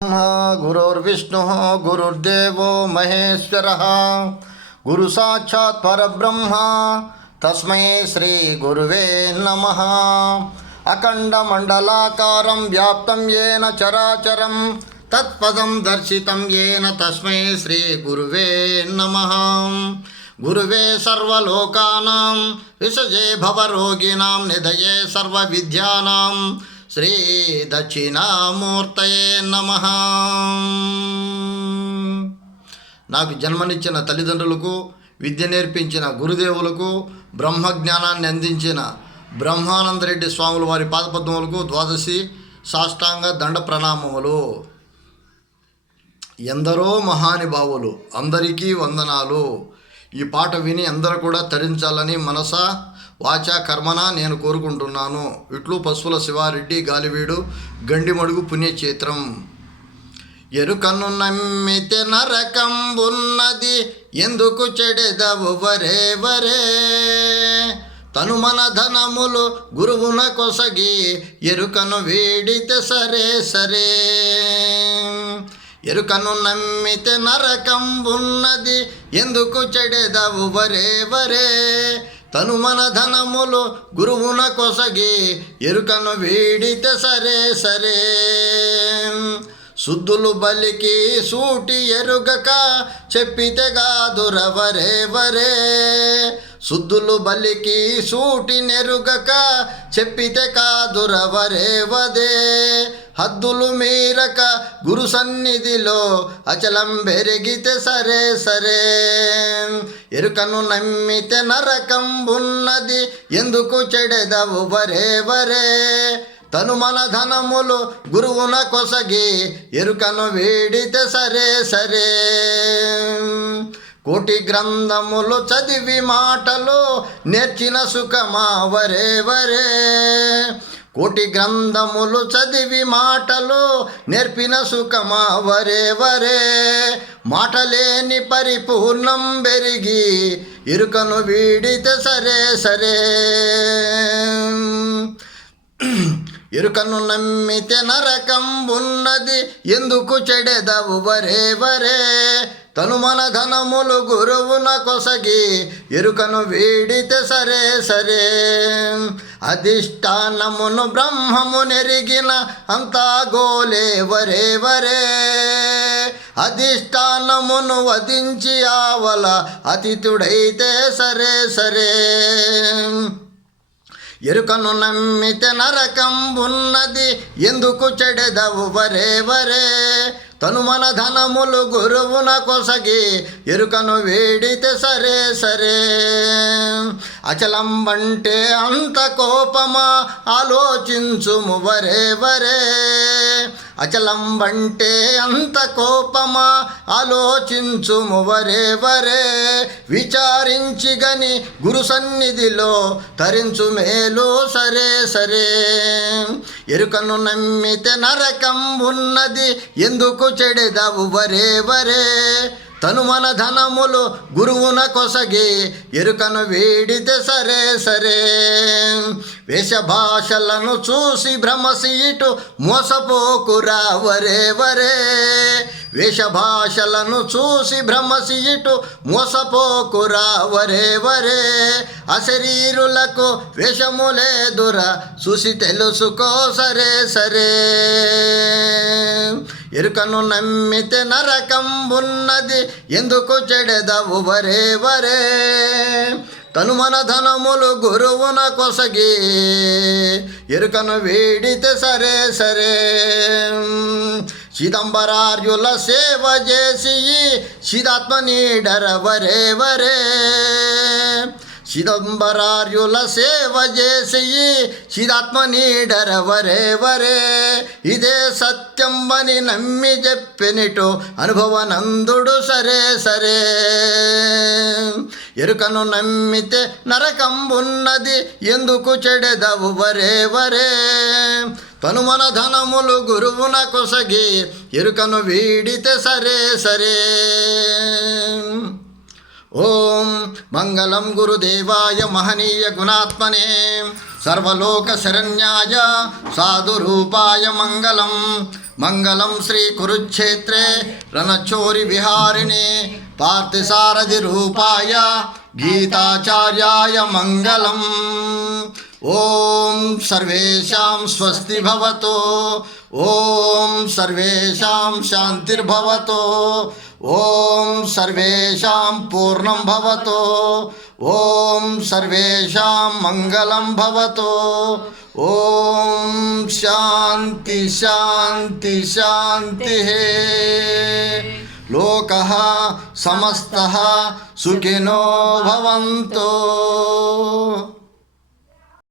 गुरुर्विष्णुः गुरुर्देवो महेश्वरः गुरुसाक्षात् परब्रह्म तस्मै श्री गुरुवे नमः। अखण्डमण्डलाकारं व्याप्तं येन चराचरं तत्पदं दर्शितं येन तस्मै श्री गुरुवे नमः। गुरुवे सर्वलोकानां विसजे भवरोगिणां निधये सर्वविद्यानां శ్రీ దక్షిణామూర్తయే నమః. నాకు జన్మనిచ్చిన తల్లిదండ్రులకు, విద్య నేర్పించిన గురుదేవులకు, బ్రహ్మజ్ఞానాన్ని అందించిన బ్రహ్మానందరెడ్డి స్వాముల వారి పాదపద్మములకు ద్వాదశి సాష్టాంగ దండ ప్రణామములు. ఎందరో మహానుభావులు, అందరికీ వందనాలు. ఈ పాట విని అందరూ కూడా తరించాలని మనస వాచ కర్మన నేను కోరుకుంటున్నాను. ఇట్లు పశువుల శివారెడ్డి, గాలివీడు, గండిమడుగు పుణ్యక్షేత్రం. ఎరుకను నమ్మితే నరకంబున్నది, ఎందుకు చెడెదవు వరే వరే. తను మన ధనములు గురువున కొసగి, ఎరుకను వీడితే సరే సరే. ఎరుకను నమ్మితే నరకంబున్నది, ఎందుకు చెడెదవు వరే వరే. తను మన ధనములు గురువున కొసగి, ఎరుకను వీడితే సరే సరే. శుద్ధులు బలికి సూటి ఎరుగక, చెప్పితే గాదుర వరే వరే. శుద్ధులు బలికి సూటి నెరుగక, చెప్పితే కాదుర వరే వదే. హద్దులు మీరక గురు సన్నిధిలో, అచలం బెరిగితే సరే సరే. ఎరుకను నమ్మితే నరకంబున్నది, ఎందుకు చెడెదవు వరే వరే. తను మన ధనములు గురువున కొసగి, ఎరుకను వీడితే సరే సరే. కోటి గ్రంథములు చదివి మాటలు నేర్చిన సుఖమా వరే వరే. కోటి గ్రంథములు చదివి మాటలు నేర్పిన సుఖమా వరే వరే. మాటలేని పరిపూర్ణం బెరిగి, ఎరుకను వీడితే సరే సరే. ఎరుకను నమ్మితే నరకంబున్నది, ఎందుకు చెడెదవు వరే వరే. తను మన ధనములు గురువున కొసగి, ఎరుకను వీడితే సరే సరే. అధిష్టానమును బ్రహ్మము నెరిగిన అంతా గోలే వరే వరే. అధిష్టానమును వధించి ఆవల అతిథుడైతే సరే సరే. ఎరుకను నమ్మితే నరకంబున్నది, ఎందుకు చెడెదవు వరే వరే. తను మన ధనములు గురువున కొసగి, ఎరుకను వీడితే సరే సరే. అచలం అంటే అంత కోపమా, ఆలోచించుము వరే వరే. అచలం అంటే అంత కోపమా, ఆలోచించుము వరే వరే. విచారించి గని గురు సన్నిధిలో, తరించు మేలు సరే సరే. ఎరుకను నమ్మితే నరకంబున్నది, ఎందుకు చెడెదవు వరే వరే. తను మన ధనములు గురువున కొసగి, ఎరుకను వీడితే సరే సరే. వేషభాషలను చూసి భ్రమసి ఇటు మోసపోకురా వరే వరే. వేషభాషలను చూసి భ్రమసి ఇటు మోసపోకురా వరే వరే. అశరీరులకు వేషము లేదురా, చూసి తెలుసుకో సరే సరే. ఎరుకను నమ్మితే నరకంబున్నది, ఎందుకు చెడెదవు వరే వరే. తను మన ధనములు గురువున కొసగి, ఎరుకను వీడితే సరే సరే. చిదంబరార్యుల సేవ చేసి, చిదాత్మ నీడర వరే వరే. చిదంబరార్యుల సేవ చేసి, చిదాత్మ నీడర వరే వరే. ఇదే సత్యంబని నమ్మి చెప్పినిటు అనుభవనందుడు సరే సరే. ఎరుకను నమ్మితే నరకంబున్నది, ఎందుకు చెడెదవు వరే వరే. తను మన ధనములు గురువున కొసగి, ఎరుకను వీడితే సరే సరే. ఓం మంగళం గురుదేవాయ మహనీయ గుణాత్మనే. सर्वलोकशरण्याय साधुरूपाय मङ्गलं मङ्गलं श्रीकुरुक्षेत्रे रणचोरिविहारिणे पार्थसारथिरूपाय गीताचार्याय मङ्गलम्। ॐ सर्वेषां स्वस्ति भवतु, ॐ सर्वेषां शान्तिर्भवतु, ॐ सर्वेषां पूर्णं भवतु, ॐ सर्वेषां मङ्गलं भवतु। ॐ शान्ति शान्ति शान्तिः। लोकः समस्तः सुखिनो भवन्तु।